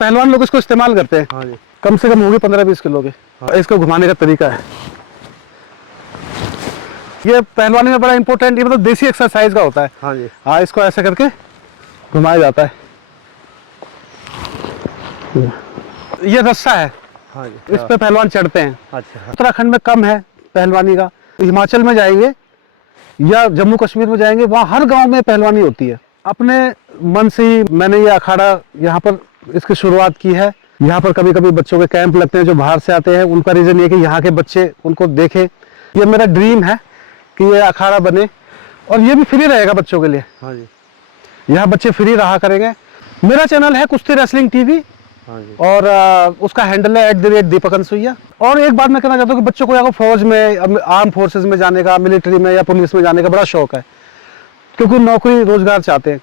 पहलवान लोग इसको इस्तेमाल करते हैं। हाँ जी। कम से कम होगी 15-20 किलो की। हाँ। इसको घुमाने का तरीका है, ये पहलवानी में बड़ा इंपॉर्टेंट, ये मतलब देसी एक्सरसाइज का होता है। हाँ जी। हाँ, इसको ऐसे करके घुमाया जाता है। ये रस्सा है। हाँ जी। इस पे पहलवान चढ़ते हैं। अच्छा। उत्तराखंड में कम है पहलवानी का। हिमाचल में जाएंगे या जम्मू कश्मीर में जाएंगे, वहाँ हर गांव में पहलवानी होती है। अपने मन से ही मैंने ये अखाड़ा यहाँ पर इसकी शुरुआत की है। यहाँ पर कभी कभी बच्चों के कैंप लगते हैं जो बाहर से आते हैं, उनका रीज़न ये कि यहाँ के बच्चे उनको देखें। ये मेरा ड्रीम है कि ये अखाड़ा बने और ये भी फ्री रहेगा बच्चों के लिए। हाँ जी। यहाँ बच्चे फ्री रहा करेंगे। मेरा चैनल है कुश्ती रेसलिंग टीवी। हाँ जी। और उसका हैंडल है @दीपक अनसुईया। और एक बात मैं कहना चाहता हूँ कि बच्चों को यहाँ फौज में, आर्म फोर्सेस में जाने का, मिलिट्री में या पुलिस में जाने का बड़ा शौक है, क्योंकि नौकरी रोजगार चाहते हैं।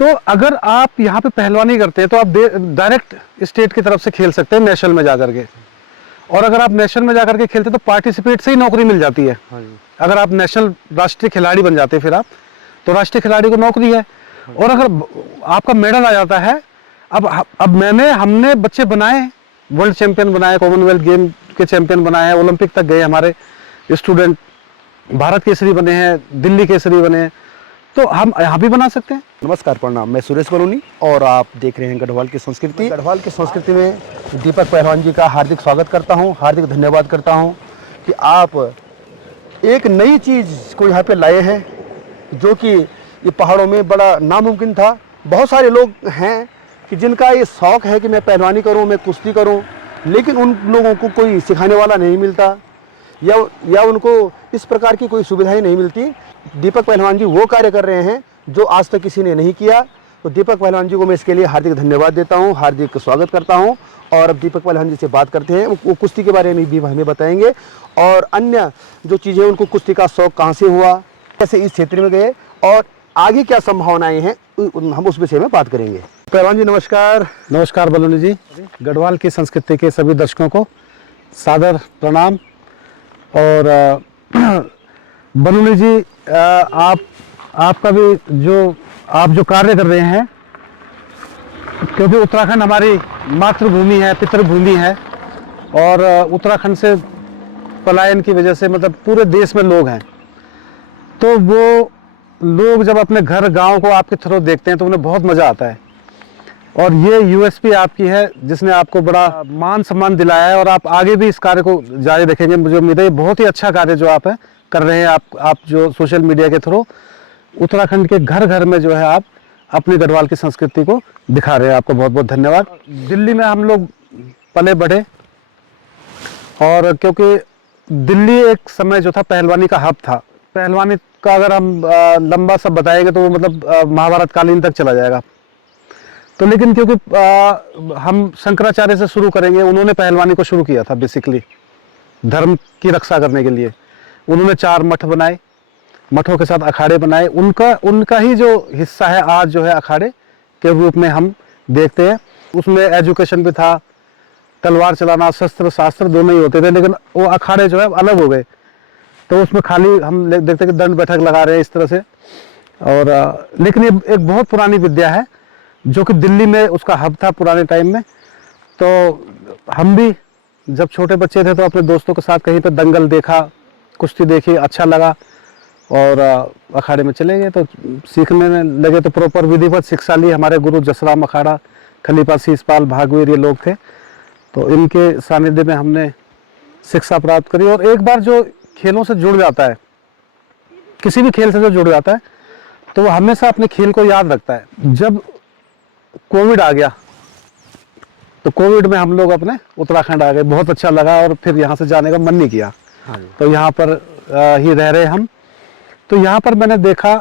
तो अगर आप यहाँ पे पहलवानी करते हैं तो आप डायरेक्ट स्टेट की तरफ से खेल सकते हैं नेशनल में जाकर के। और अगर आप नेशनल में जाकर के खेलते हैं तो पार्टिसिपेट से ही नौकरी मिल जाती है। हाँ जी। अगर आप नेशनल राष्ट्रीय खिलाड़ी बन जाते हैं फिर आप, तो राष्ट्रीय खिलाड़ी को नौकरी है। और अगर आपका मेडल आ जाता है, अब हमने बच्चे बनाए, वर्ल्ड चैंपियन बनाए, कॉमनवेल्थ गेम के चैंपियन बनाए हैं, ओलंपिक तक गए हमारे स्टूडेंट, भारत केसरी बने हैं, दिल्ली केसरी बने हैं, तो हम यहाँ भी बना सकते हैं। नमस्कार, प्रणाम। मैं सुरेश बलूनी और आप देख रहे हैं गढ़वाल की संस्कृति। गढ़वाल की संस्कृति में दीपक पहलवान जी का हार्दिक स्वागत करता हूँ, हार्दिक धन्यवाद करता हूँ कि आप एक नई चीज़ को यहाँ पे लाए हैं, जो कि ये पहाड़ों में बड़ा नामुमकिन था। बहुत सारे लोग हैं कि जिनका ये शौक़ है कि मैं पहलवानी करूं, मैं कुश्ती करूं, लेकिन उन लोगों को कोई सिखाने वाला नहीं मिलता या उनको इस प्रकार की कोई सुविधाएं नहीं मिलती। दीपक पहलवान जी वो कार्य कर रहे हैं जो आज तक किसी ने नहीं किया। तो दीपक पहलवान जी को मैं इसके लिए हार्दिक धन्यवाद देता हूं, हार्दिक स्वागत करता हूं। और अब दीपक पहलवान जी से बात करते हैं, वो कुश्ती के बारे में भी हमें बताएंगे और अन्य जो चीज़ें, उनको कुश्ती का शौक़ कहाँ से हुआ, कैसे इस क्षेत्र में गए और आगे क्या संभावनाएँ हैं, हम उस विषय में बात करेंगे। पहलवान जी नमस्कार। नमस्कार बलूनी जी। गढ़वाल की संस्कृति के सभी दर्शकों को सादर प्रणाम। और बलूनी जी, आपका भी आप जो कार्य कर रहे हैं, क्योंकि उत्तराखंड हमारी मातृभूमि है, पितृभूमि है, और उत्तराखंड से पलायन की वजह से मतलब पूरे देश में लोग हैं, तो वो लोग जब अपने घर गांव को आपके थ्रू देखते हैं तो उन्हें बहुत मज़ा आता है। और ये यूएसपी आपकी है जिसने आपको बड़ा मान सम्मान दिलाया है, और आप आगे भी इस कार्य को जारी रखेंगे, मुझे उम्मीद है। ये बहुत ही अच्छा कार्य जो आप कर रहे हैं, आप जो सोशल मीडिया के थ्रू उत्तराखंड के घर घर में जो है आप अपनी गढ़वाल की संस्कृति को दिखा रहे हैं। आपको बहुत बहुत धन्यवाद। दिल्ली में हम लोग पले बढ़े, और क्योंकि दिल्ली एक समय जो था पहलवानी का हब था। पहलवानी का अगर हम लंबा सब बताएंगे तो वो मतलब महाभारत कालीन तक चला जाएगा। तो लेकिन क्योंकि हम शंकराचार्य से शुरू करेंगे, उन्होंने पहलवानी को शुरू किया था बेसिकली धर्म की रक्षा करने के लिए। उन्होंने 4 मठ बनाए, मठों के साथ अखाड़े बनाए। उनका ही जो हिस्सा है आज जो है अखाड़े के रूप में हम देखते हैं। उसमें एजुकेशन भी था, तलवार चलाना, शस्त्र शास्त्र दोनों ही होते थे, लेकिन वो अखाड़े जो है अलग हो गए। तो उसमें खाली हम देखते हैं कि दंड बैठक लगा रहे हैं इस तरह से। और लेकिन ये एक बहुत पुरानी विद्या है जो कि दिल्ली में उसका हब था पुराने टाइम में। तो हम भी जब छोटे बच्चे थे तो अपने दोस्तों के साथ कहीं पे दंगल देखा, कुश्ती देखी, अच्छा लगा, और अखाड़े में चले गए। तो सीखने में लगे, तो प्रॉपर विधिवत शिक्षा ली। हमारे गुरु जसराम अखाड़ा, खलीफा शीशपाल भागवीर, ये लोग थे, तो इनके सानिध्य में हमने शिक्षा प्राप्त करी। और एक बार जो खेलों से जुड़ जाता है, किसी भी खेल से जो जुड़ जाता है, तो वो हमेशा अपने खेल को याद रखता है। जब कोविड आ गया तो कोविड में हम लोग अपने उत्तराखंड आ गए, बहुत अच्छा लगा, और फिर यहाँ से जाने का मन नहीं किया। तो यहाँ पर ही रह रहे हम। तो यहाँ पर मैंने देखा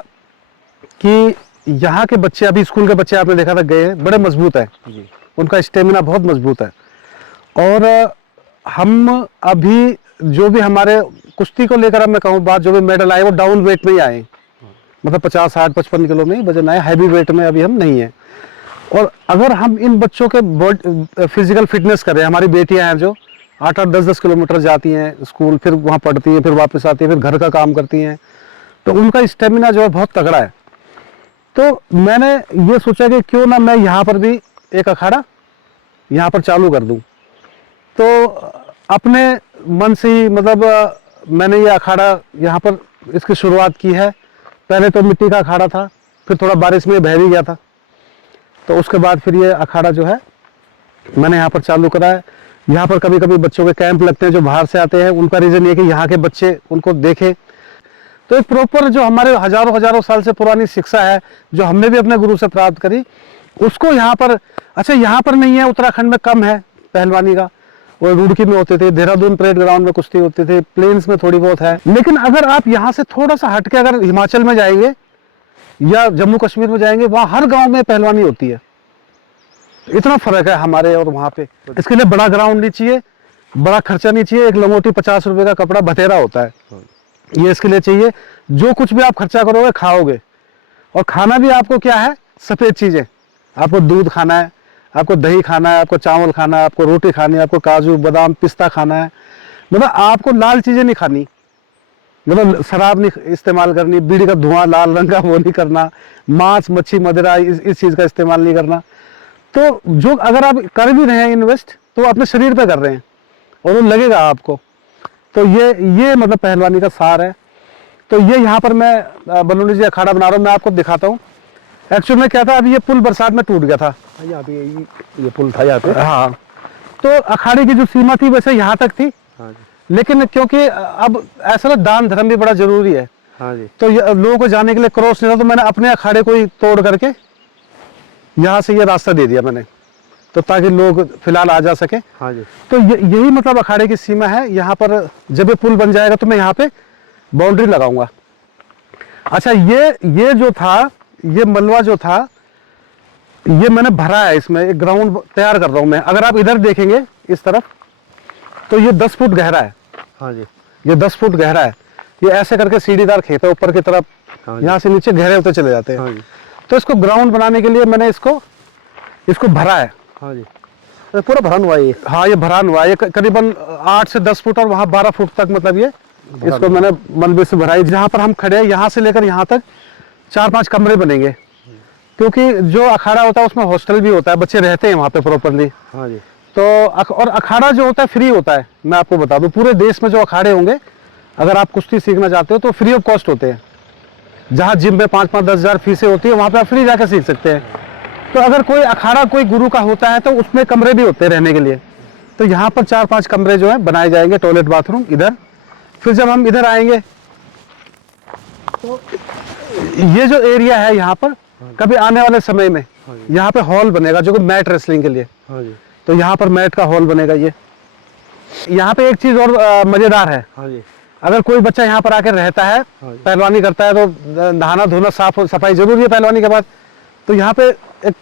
कि यहाँ के बच्चे, अभी स्कूल के बच्चे आपने देखा था गए हैं, बड़े मजबूत है, उनका स्टेमिना बहुत मजबूत है। और हम अभी जो भी हमारे कुश्ती को लेकर अब मैं कहूँ बात, जो भी मेडल आए वो डाउन वेट में ही आए, मतलब 50, 60, 55 किलो में ही वजन आए, हैवी वेट में अभी हम नहीं है। और अगर हम इन बच्चों के फिजिकल फिटनेस करें, हमारी बेटियां हैं जो 8-8, 10-10 किलोमीटर जाती हैं स्कूल, फिर वहाँ पढ़ती हैं, फिर वापस आती हैं, फिर घर का काम करती हैं, तो उनका स्टेमिना जो है बहुत तगड़ा है। तो मैंने ये सोचा कि क्यों ना मैं यहाँ पर भी एक अखाड़ा यहाँ पर चालू कर दूं। तो अपने मन से ही मतलब मैंने ये अखाड़ा यहाँ पर इसकी शुरुआत की है। पहले तो मिट्टी का अखाड़ा था, फिर थोड़ा बारिश में बह भी गया था, तो उसके बाद फिर ये अखाड़ा जो है मैंने यहाँ पर चालू करा है। यहाँ पर कभी कभी बच्चों के कैंप लगते हैं जो बाहर से आते हैं, उनका रीज़न ये कि यहाँ के बच्चे उनको देखें। तो एक प्रॉपर जो हमारे हजारों हजारों साल से पुरानी शिक्षा है जो हमने भी अपने गुरु से प्राप्त करी, उसको यहाँ पर, अच्छा यहाँ पर नहीं है, उत्तराखंड में कम है पहलवानी का। वो रुड़की में होते थे, देहरादून परेड ग्राउंड में कुश्ती होती थी, प्लेन्स में थोड़ी बहुत है। लेकिन अगर आप यहाँ से थोड़ा सा हट के अगर हिमाचल में जाएंगे या जम्मू कश्मीर में जाएंगे, वहाँ हर गांव में पहलवानी होती है। इतना फर्क है हमारे और वहाँ पे। इसके लिए बड़ा ग्राउंड नहीं चाहिए, बड़ा खर्चा नहीं चाहिए। एक लंगोटी 50 रुपए का कपड़ा बतेरा होता है, ये इसके लिए चाहिए। जो कुछ भी आप खर्चा करोगे खाओगे, और खाना भी आपको क्या है, सफ़ेद चीज़ें। आपको दूध खाना है, आपको दही खाना है, आपको चावल खाना है, आपको रोटी खानी है, आपको काजू बादाम पिस्ता खाना है। मतलब आपको लाल चीज़ें नहीं खानी, मतलब शराब नहीं इस्तेमाल करनी, बीड़ी का धुआं लाल रंग का वो नहीं करना, मांस मच्छी मदिरा इस चीज़ का इस्तेमाल नहीं करना। तो जो अगर आप कर भी रहे हैं इन्वेस्ट, तो अपने शरीर पे कर रहे हैं और वो लगेगा आपको। तो ये मतलब पहलवानी का सार है। तो ये यहाँ पर मैं बलूनी जी अखाड़ा बना रहा हूँ, मैं आपको दिखाता हूँ। एक्चुअल में क्या था, अभी ये पुल बरसात में टूट गया था, यहाँ पे ये पुल था यहाँ पे। हाँ, तो अखाड़े की जो सीमा थी वैसे यहाँ तक थी। हाँ जी, लेकिन क्योंकि अब ऐसा ना दान धर्म भी बड़ा जरूरी है, हाँ जी, तो लोगों को जाने के लिए क्रॉस नहीं था, तो मैंने अपने अखाड़े को ही तोड़ करके यहाँ से ये रास्ता दे दिया मैंने, तो ताकि लोग फिलहाल आ जा सके। हाँ जी। तो यही मतलब अखाड़े की सीमा है। यहाँ पर जब ये पुल बन जाएगा तो मैं यहाँ पे बाउंड्री लगाऊंगा। अच्छा, ये जो था, ये मलबा जो था, ये मैंने भरा है, इसमें एक ग्राउंड तैयार कर रहा हूँ मैं। अगर आप इधर देखेंगे इस तरफ, तो ये 10 फुट गहरा है। हाँ जी, ये 10 फुट गहरा है। ये ऐसे करके सीढ़ीदार खेत है ऊपर की तरफ, हाँ जी, यहाँ से नीचे गहरे होते चले जाते हैं। हाँ जी, तो इसको ग्राउंड बनाने के लिए मैंने इसको भरा है। हाँ जी। तो पूरा भरान हुआ है ये? हाँ, ये भरान हुआ है। ये करीबन 8 से 10 फुट और वहाँ 12 फुट तक, मतलब ये इसको मैंने मलबे से भरा है। जहाँ पर हम खड़े हैं, यहाँ से लेकर यहाँ तक 4-5 कमरे बनेंगे, क्योंकि जो अखाड़ा होता है उसमें हॉस्टल भी होता है, बच्चे रहते हैं वहाँ पे प्रॉपरली। हाँ जी। तो और अखाड़ा जो होता है फ्री होता है। मैं आपको बता दूं, पूरे देश में जो अखाड़े होंगे, अगर आप कुश्ती सीखना चाहते हो तो फ्री ऑफ कॉस्ट होते हैं। जहाँ जिम में 5-5-10 हज़ार फीसें होती है, वहाँ पे आप फ्री जाकर सीख सकते हैं। तो अगर कोई अखाड़ा कोई गुरु का होता है तो उसमें कमरे भी होते हैं रहने के लिए। तो यहाँ पर 4-5 कमरे जो है बनाए जाएंगे, टॉयलेट बाथरूम इधर। फिर जब हम इधर आएंगे तो ये जो एरिया है यहाँ पर, कभी आने वाले समय में यहाँ पे हॉल बनेगा जो कि मैट रेसलिंग के लिए। हाँ जी। तो यहाँ पर मैट का हॉल बनेगा। ये यहाँ पे एक चीज और मजेदार है। हाँ जी। अगर कोई बच्चा यहाँ पर आकर रहता है, हाँ जी। पहलवानी करता है, तो नहाना धोना साफ सफाई जरूरी है पहलवानी के बाद। तो यहाँ पे एक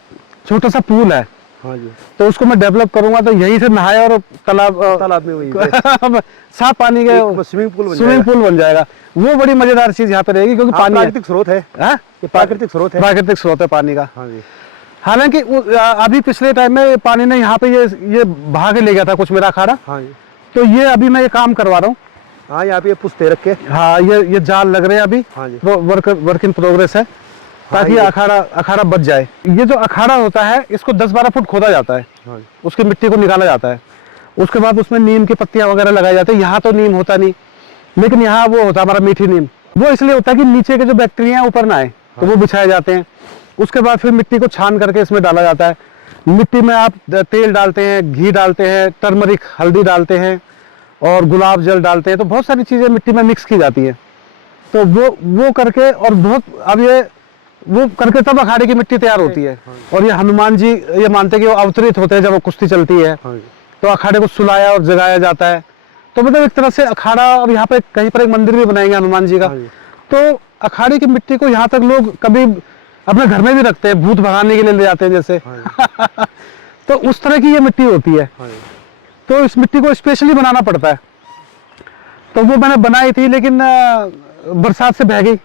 छोटा सा पूल है। हाँ जी। तो उसको मैं डेवलप करूंगा, तो यहीं से नहाए और तालाब में वही साफ पानी के स्विमिंग पूल बन जाएगा। वो बड़ी मजेदार चीज यहाँ पे रहेगी, क्योंकि पानी प्राकृतिक स्रोत है। ये प्राकृतिक स्रोत है, प्राकृतिक स्रोत है पानी का। हाँ जी। हालांकि अभी पिछले टाइम में पानी ने यहाँ पे ये बहा के ले गया था कुछ मेरा अखाड़ा। हाँ जी। तो ये अभी मैं ये काम करवा रहा हूँ। हाँ, यहाँ पे पुश्ते रख के, हाँ, ये जाल लग रहे हैं अभी। हाँ जी। वर्क इन प्रोग्रेस है, ताकि अखाड़ा बच जाए। ये जो अखाड़ा होता है, इसको 10-12 फुट खोदा जाता है। हाँ जी। उसकी मिट्टी को निकाला जाता है। उसके बाद उसमें नीम की पत्तियां वगैरह लगाई जाती है। यहाँ तो नीम होता नहीं, लेकिन यहाँ वो होता है हमारा मीठी नीम। वो इसलिए होता है कि नीचे के जो बैक्टीरिया ऊपर ना आए, तो वो बिछाए जाते हैं। उसके बाद फिर मिट्टी को छान करके इसमें डाला जाता है। मिट्टी में आप तेल डालते हैं, घी डालते हैं, टर्मरिक हल्दी डालते हैं और गुलाब जल डालते हैं। तो बहुत सारी चीज़ें मिट्टी में मिक्स की जाती हैं। तो वो करके, और बहुत अब वो करके तब अखाड़े की मिट्टी तैयार होती है। और ये हनुमान जी ये मानते हैं कि वो अवतरित होते हैं जब वो कुश्ती चलती है। तो अखाड़े को सुलाया और जगाया जाता है। तो मतलब एक तरह से अखाड़ा, अब यहाँ पे कहीं पर एक मंदिर भी बनाएंगे हनुमान जी का। तो अखाड़े की मिट्टी को यहाँ तक लोग कभी अपने घर में भी रखते हैं, भूत भगाने के लिए ले जाते हैं जैसे। तो उस तरह की ये मिट्टी होती है। तो इस मिट्टी को स्पेशली बनाना पड़ता है। तो वो मैंने बनाई थी, लेकिन बरसात से बह गई।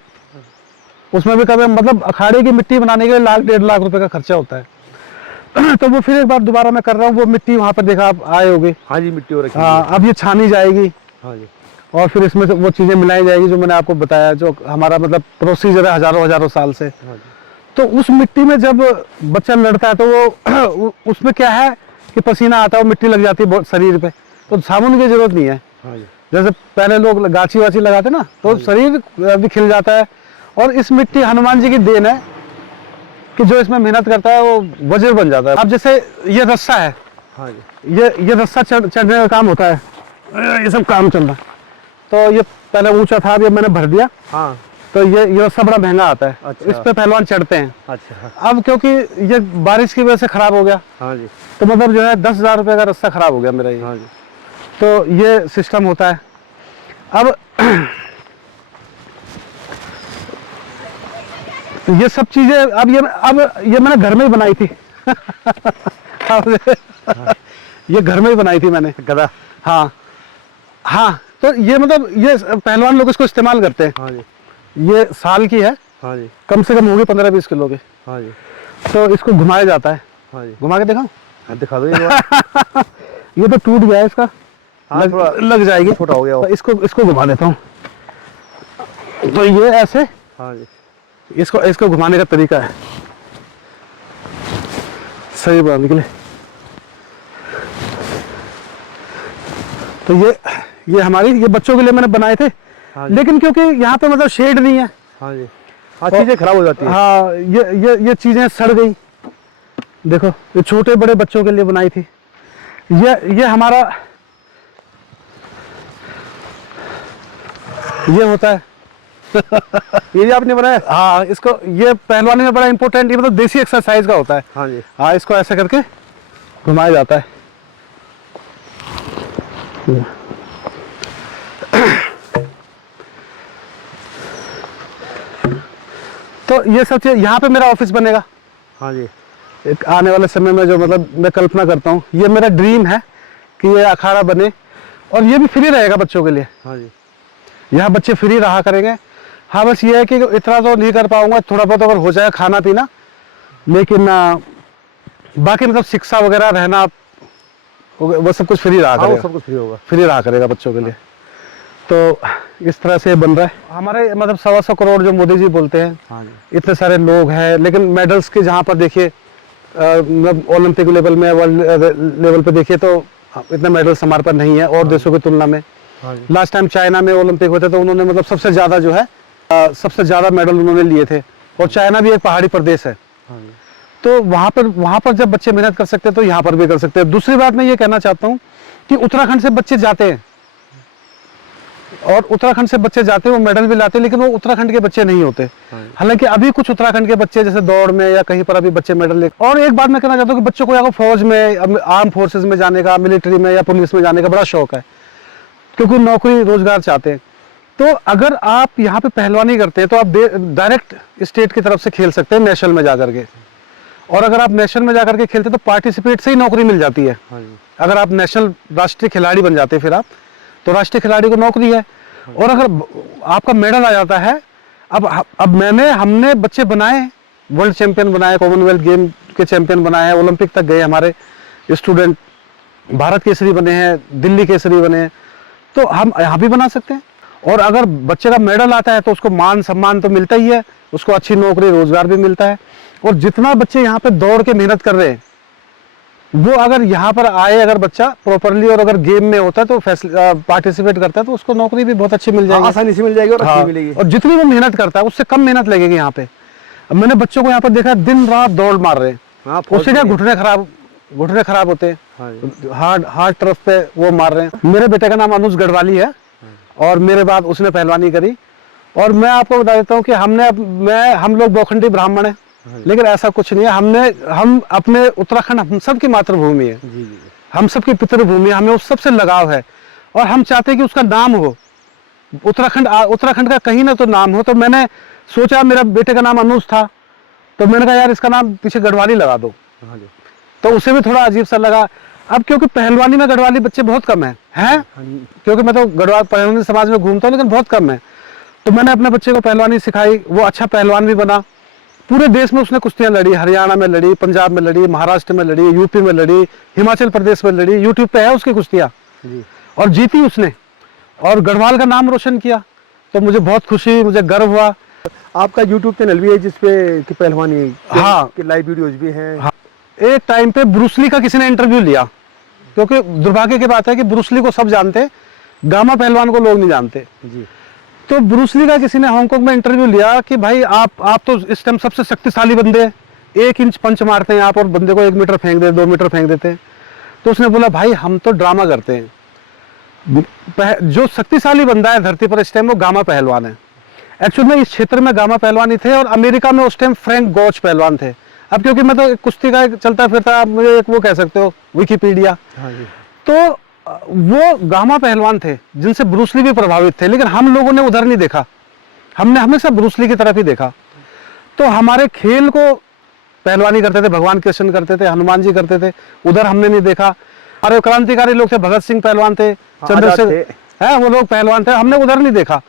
उसमें भी कभी मतलब अखाड़े की मिट्टी बनाने के लिए 1-1.5 लाख रुपए का खर्चा होता है। तो वो फिर एक बार दोबारा मैं कर रहा हूँ। वो मिट्टी वहाँ पर देखा आप आए होगे। हाँ जी, मिट्टी हो रखी है। हाँ, अब ये छानी जाएगी। हाँ जी। और फिर इसमें से वो चीज़ें मिलाई जाएगी जो मैंने आपको बताया, जो हमारा मतलब प्रोसीजर है हजारों साल से। हाँ जी। तो उस मिट्टी में जब बच्चा लड़ता है, तो वो उसमें क्या है कि पसीना आता है और मिट्टी लग जाती है बहुत शरीर पे, तो साबुन की जरूरत नहीं है। हाँ जी। जैसे पहले लोग गाची वाची लगाते ना, तो शरीर भी खिल जाता है। और इस मिट्टी हनुमान जी की देन है कि जो इसमें मेहनत करता है वो वज्र बन जाता है। अब जैसे ये रस्सा है, हाँ जी। ये रस्सा चढ़ने का काम होता है, ये सब काम चल रहा है। तो ये पहले ऊंचा था, अब ये मैंने भर दिया। हाँ। तो ये रस्सा बड़ा महंगा आता है। अच्छा। इस पे पहलवान चढ़ते हैं। अच्छा। अब क्योंकि ये बारिश की वजह से खराब हो गया, हाँ जी। तो मतलब जो है 10,000 रुपये का रस्सा खराब हो गया मेरा ये। हाँ जी। तो ये सिस्टम होता है। अब तो ये सब चीजें अब ये मैंने घर में ही बनाई थी। अब ये घर में ही बनाई थी मैंने गदा। हाँ हाँ। तो ये मतलब ये पहलवान लोग इसको इस्तेमाल करते हैं। हाँ जी। ये साल की है, हाँ जी। कम से कम होगी 15-20 किलो की। हाँ जी। तो इसको घुमाया जाता है। हाँ जी। घुमा के देखा, हाँ, दिखा दो एक बार। ये तो टूट गया है इसका। हाँ, थोड़ा लग जाएगी, छोटा हो गया वो। तो इसको घुमा देता हूँ। तो ये ऐसे हाँ जी। इसको घुमाने का तरीका है सही बनाने के लिए। तो ये हमारी ये बच्चों के लिए मैंने बनाए थे। हाँ जी। लेकिन क्योंकि यहाँ पे मतलब शेड नहीं है। हाँ जी। हाँ, चीजें खराब हो जाती है। हाँ, ये चीजें सड़ गई। देखो, ये छोटे बड़े बच्चों के लिए बनाई थी। ये हमारा ये होता है। ये भी आपने बनाया? हाँ, इसको ये पहलवानी में बड़ा इंपॉर्टेंट, ये मतलब देसी एक्सरसाइज का होता है। हाँ जी। हाँ, इसको ऐसे करके घुमाया जाता है। तो ये सब चीज यहाँ पे मेरा ऑफिस बनेगा। हाँ जी। एक आने वाले समय में जो मतलब मैं कल्पना करता हूँ, ये मेरा ड्रीम है कि ये अखाड़ा बने और ये भी फ्री रहेगा बच्चों के लिए। हाँ जी। यहाँ बच्चे फ्री रहा करेंगे। हाँ, बस ये है कि इतना तो नहीं कर पाऊंगा, थोड़ा बहुत अगर हो जाए खाना पीना, लेकिन बाकी मतलब शिक्षा वगैरह रहना वो सब कुछ फ्री रहा हाँ, वो करेगा। सब कुछ फ्री होगा। फ्री रहा करेगा बच्चों के लिए। तो इस तरह से बन रहा है हमारे मतलब 125 करोड़ जो मोदी जी बोलते हैं। हाँ जी। इतने सारे लोग हैं, लेकिन मेडल्स के जहाँ पर देखिए मतलब ओलंपिक लेवल में, वर्ल्ड लेवल पे देखिए तो इतने मेडल्स हमारे पास नहीं है और देशों की तुलना में। हाँ जी। लास्ट टाइम चाइना में ओलंपिक होते तो उन्होंने मतलब सबसे ज़्यादा जो है सबसे ज़्यादा मेडल उन्होंने लिए थे। और चाइना भी एक पहाड़ी प्रदेश है। हाँ जी। तो वहाँ पर जब बच्चे मेहनत कर सकते हैं तो यहाँ पर भी कर सकते हैं। दूसरी बात मैं ये कहना चाहता हूँ कि उत्तराखंड से बच्चे जाते हैं और उत्तराखंड से बच्चे जाते हैं, वो मेडल भी लाते हैं, लेकिन वो उत्तराखंड के बच्चे नहीं होते। हालांकि अभी कुछ उत्तराखंड के बच्चे जैसे दौड़ में या कहीं पर अभी बच्चे मेडल ले। और एक बात मैं कहना चाहता हूँ कि बच्चों को या फौज में, आर्म फोर्सेज में जाने का, मिलिट्री में या पुलिस में जाने का बड़ा शौक है, क्योंकि नौकरी रोजगार चाहते हैं। तो अगर आप यहाँ पे पहलवानी करते हैं तो आप डायरेक्ट स्टेट की तरफ से खेल सकते हैं नेशनल में जाकर के। और अगर आप नेशनल में जाकर के खेलते तो पार्टिसिपेट से ही नौकरी मिल जाती है। हाँ जी। अगर आप नेशनल राष्ट्रीय खिलाड़ी बन जाते हैं फिर आप, तो राष्ट्रीय खिलाड़ी को नौकरी है। और अगर आपका मेडल आ जाता है, अब हमने बच्चे बनाए, वर्ल्ड चैंपियन बनाए, कॉमनवेल्थ गेम के चैंपियन बनाए हैं, ओलंपिक तक गए हमारे स्टूडेंट, भारत केसरी बने हैं, दिल्ली केसरी बने हैं, तो हम यहाँ भी बना सकते हैं। और अगर बच्चे का मेडल आता है तो उसको मान सम्मान तो मिलता ही है, उसको अच्छी नौकरी रोजगार भी मिलता है। और जितना बच्चे यहाँ पे दौड़ के मेहनत कर रहे हैं, वो अगर यहाँ पर आए, अगर बच्चा प्रॉपरली और अगर गेम में होता है तो पार्टिसिपेट करता है, तो उसको नौकरी भी बहुत अच्छी मिल जाएगी। आसानी से मिल जाएगी और अच्छी मिलेगी। और जितनी वो मेहनत करता है उससे कम मेहनत लगेगी यहाँ पे। अब मैंने बच्चों को यहाँ पर देखा, दिन रात दौड़ मार रहे हैं, उससे क्या घुटने खराब होते हैं, हार्ड टर्फ पे वो मार रहे हैं। मेरे बेटे का नाम अनुज गढ़वाली है और मेरे बाद उसने पहलवानी करी। और मैं आपको बता देता हूँ कि हम लोग बोखंडी ब्राह्मण हैं, लेकिन ऐसा कुछ नहीं है। हम अपने उत्तराखंड हम सबकी मातृभूमि है, हम सबकी पितृभूमि है, हमें उस सबसे लगाव है और हम चाहते हैं कि उसका नाम हो, उत्तराखंड का कहीं ना तो नाम हो। तो मैंने सोचा, मेरा बेटे का नाम अनुज था, तो मैंने कहा यार इसका नाम पीछे गढ़वाली लगा दो। तो उसे भी थोड़ा अजीब सा लगा। अब क्योंकि पहलवानी में गढ़वाली बच्चे बहुत कम हैं, क्योंकि मैं तो गढ़वाल पहलवानी समाज में घूमता हूँ, लेकिन बहुत कम है। तो मैंने अपने बच्चे को पहलवानी सिखाई, वो अच्छा पहलवान भी बना। पूरे देश में उसने कुश्तियां लड़ी, हरियाणा में लड़ी, पंजाब में लड़ी, महाराष्ट्र में लड़ी, यूपी में लड़ी, हिमाचल प्रदेश में लड़ी। यूट्यूब पे है उसकी कुश्तियां और जीती उसने और गढ़वाल का नाम रोशन किया। तो मुझे बहुत खुशी, मुझे गर्व हुआ। आपका यूट्यूब चैनल भी है जिसपे कि पहलवानी हाँ कि लाइव वीडियोज भी हैं। हाँ, एक टाइम पे ब्रूसली का किसी ने इंटरव्यू लिया, क्योंकि दुर्भाग्य की बात है कि ब्रूसली को सब जानते, गामा पहलवान को लोग नहीं जानते जी। तो ब्रूसली का किसी ने हांगकांग में इंटरव्यू लिया कि भाई आप तो इस टाइम सबसे शक्तिशाली बंदे, 1 इंच पंच मारते हैं आप और बंदे को 1 मीटर फेंक दे, 2 मीटर फेंक देते हैं। तो उसने बोला भाई हम तो ड्रामा करते हैं, जो शक्तिशाली बंदा है धरती पर इस टाइम वो गामा पहलवान है। एक्चुअल में इस क्षेत्र में गामा पहलवान ही थे और अमेरिका में उस टाइम फ्रैंक गॉच पहलवान थे। अब क्योंकि मैं तो कुश्ती का चलता फिरता, मुझे एक वो कह सकते हो विकिपीडिया, तो वो गामा पहलवान थे जिनसे ब्रूसली भी प्रभावित थे, लेकिन हम लोगों ने उधर नहीं देखा, हमने हमेशा ब्रूसली की तरफ ही देखा। तो हमारे खेल को पहलवानी करते थे, भगवान कृष्ण करते थे, हनुमान जी करते थे, उधर हमने नहीं देखा। हमारे क्रांतिकारी लोग थे, भगत सिंह पहलवान थे, चंद्रशेखर है, वो लोग पहलवान थे, हमने उधर नहीं देखा।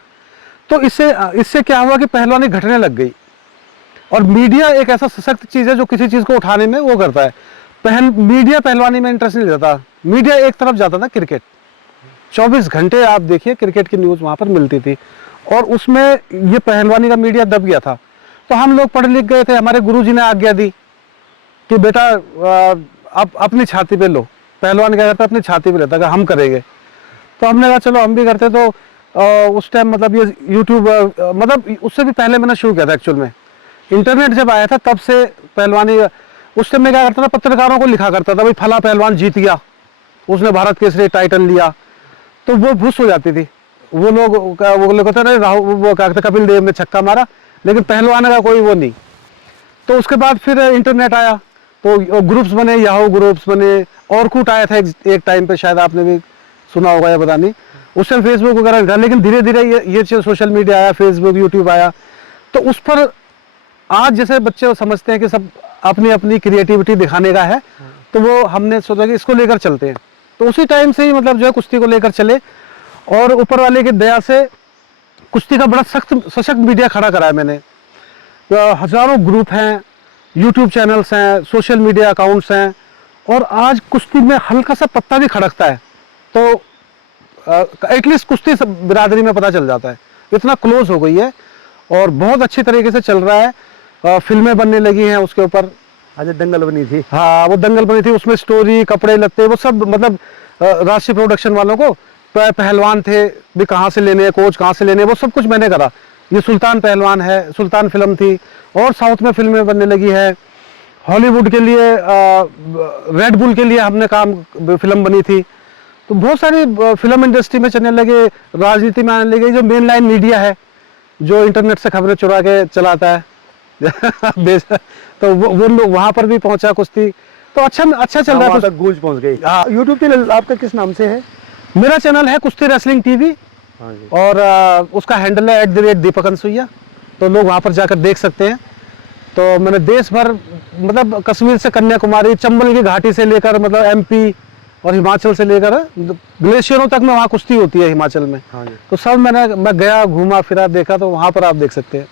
तो इससे क्या हुआ कि पहलवानी घटने लग गई। और मीडिया एक ऐसा सशक्त चीज है जो किसी चीज को उठाने में वो करता है। मीडिया पहलवानी में इंटरेस्ट नहीं लेता, मीडिया एक तरफ जाता था क्रिकेट, 24 घंटे आप देखिए क्रिकेट की न्यूज वहां पर मिलती थी, और उसमें ये पहलवानी का मीडिया दब गया था। तो हम लोग पढ़ लिख गए थे, हमारे गुरुजी ने आज्ञा दी कि बेटा आप अपनी छाती पे लो, पहलवान क्या करता अपनी छाती पे लेता, हम करेंगे। तो हमने कहा चलो हम भी करते। तो उस टाइम मतलब ये यूट्यूब मतलब उससे भी पहले मैंने शुरू किया था। एक्चुअल में इंटरनेट जब आया था तब से पहलवानी, उस टाइम मैं क्या करता था, पत्रकारों को लिखा करता था भाई फला पहलवान जीत गया, उसने भारत केसरी टाइटल लिया, तो वो भूस हो जाती थी। वो लोग कहते ना राहुल, वो क्या कहते कपिल देव ने छक्का मारा, लेकिन पहलवान का कोई वो नहीं। तो उसके बाद फिर इंटरनेट आया, तो ग्रुप्स बने, याहू ग्रुप्स बने, ऑर्कुट आया था एक टाइम पे, शायद आपने भी सुना होगा या पता नहीं, उस टाइम फेसबुक वगैरह था। लेकिन धीरे धीरे ये सोशल मीडिया आया, फेसबुक यूट्यूब आया, तो उस पर आज जैसे बच्चे समझते हैं कि सब अपनी अपनी क्रिएटिविटी दिखाने का है, तो वो हमने सोचा कि इसको लेकर चलते हैं। तो उसी टाइम से ही मतलब जो है कुश्ती को लेकर चले, और ऊपर वाले की दया से कुश्ती का बड़ा सशक्त मीडिया खड़ा करा है मैंने। हजारों ग्रुप हैं, यूट्यूब चैनल्स हैं, सोशल मीडिया अकाउंट्स हैं, और आज कुश्ती में हल्का सा पत्ता भी खड़कता है तो एटलीस्ट कुश्ती बिरादरी में पता चल जाता है, इतना क्लोज हो गई है और बहुत अच्छी तरीके से चल रहा है। फिल्में बनने लगी हैं उसके ऊपर। अच्छा, दंगल बनी थी। हाँ, वो दंगल बनी थी, उसमें स्टोरी, कपड़े लत्ते, वो सब मतलब राष्ट्रीय प्रोडक्शन वालों को, पहलवान थे भी कहाँ से लेने, कोच कहाँ से लेने, वो सब कुछ मैंने करा। ये सुल्तान पहलवान है, सुल्तान फिल्म थी, और साउथ में फिल्में बनने लगी है। हॉलीवुड के लिए रेड बुल के लिए हमने फिल्म बनी थी। तो बहुत सारी फिल्म इंडस्ट्री में चलने लगे, राजनीति में आने लगे। जो मेन लाइन मीडिया है जो इंटरनेट से खबरें चुरा के चलाता है तो वो लोग वहां पर भी पहुंचा कुश्ती, तो अच्छा चल रहा है। गूंज पहुंच गई। यूट्यूब चैनल आपका किस नाम से है? मेरा चैनल है कुश्ती रेसलिंग टीवी, और उसका हैंडल है @दीपक अनसुईया, तो लोग वहां पर जाकर देख सकते हैं। तो मैंने देश भर मतलब कश्मीर से कन्याकुमारी, चंबल की घाटी से लेकर मतलब MP और हिमाचल से लेकर ग्लेशियरों तक में वहाँ कुश्ती होती है हिमाचल में। तो सब मैं गया, घूमा फिरा, देखा, तो वहाँ पर आप देख सकते हैं।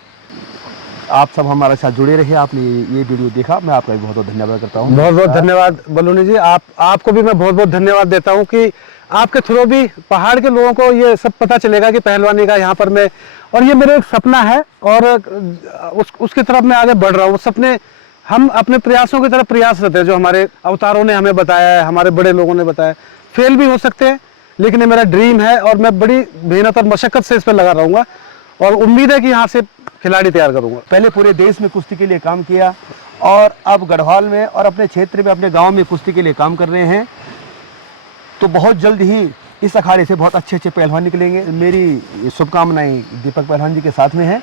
आप सब हमारे साथ जुड़े रहे, आपने ये वीडियो देखा, मैं आपका बहुत बहुत धन्यवाद करता हूँ। बहुत बहुत धन्यवाद बलूनी जी, आपको भी मैं बहुत बहुत धन्यवाद देता हूँ कि आपके थ्रू भी पहाड़ के लोगों को ये सब पता चलेगा कि पहलवानी का यहाँ पर मैं, और ये मेरा एक सपना है, और उसकी तरफ मैं आगे बढ़ रहा हूँ। सपने हम अपने प्रयासों की तरफ प्रयासरत है, जो हमारे अवतारों ने हमें बताया है, हमारे बड़े लोगों ने बताया। फेल भी हो सकते हैं, लेकिन ये मेरा ड्रीम है, और मैं बड़ी मेहनत और मशक्कत से इस पर लगा रहूँगा, और उम्मीद है कि यहाँ से खिलाड़ी तैयार करूँगा। पहले पूरे देश में कुश्ती के लिए काम किया, और अब गढ़वाल में और अपने क्षेत्र में, अपने गाँव में कुश्ती के लिए काम कर रहे हैं। तो बहुत जल्द ही इस अखाड़े से बहुत अच्छे पहलवान निकलेंगे। मेरी शुभकामनाएं दीपक पहलवान जी के साथ में है।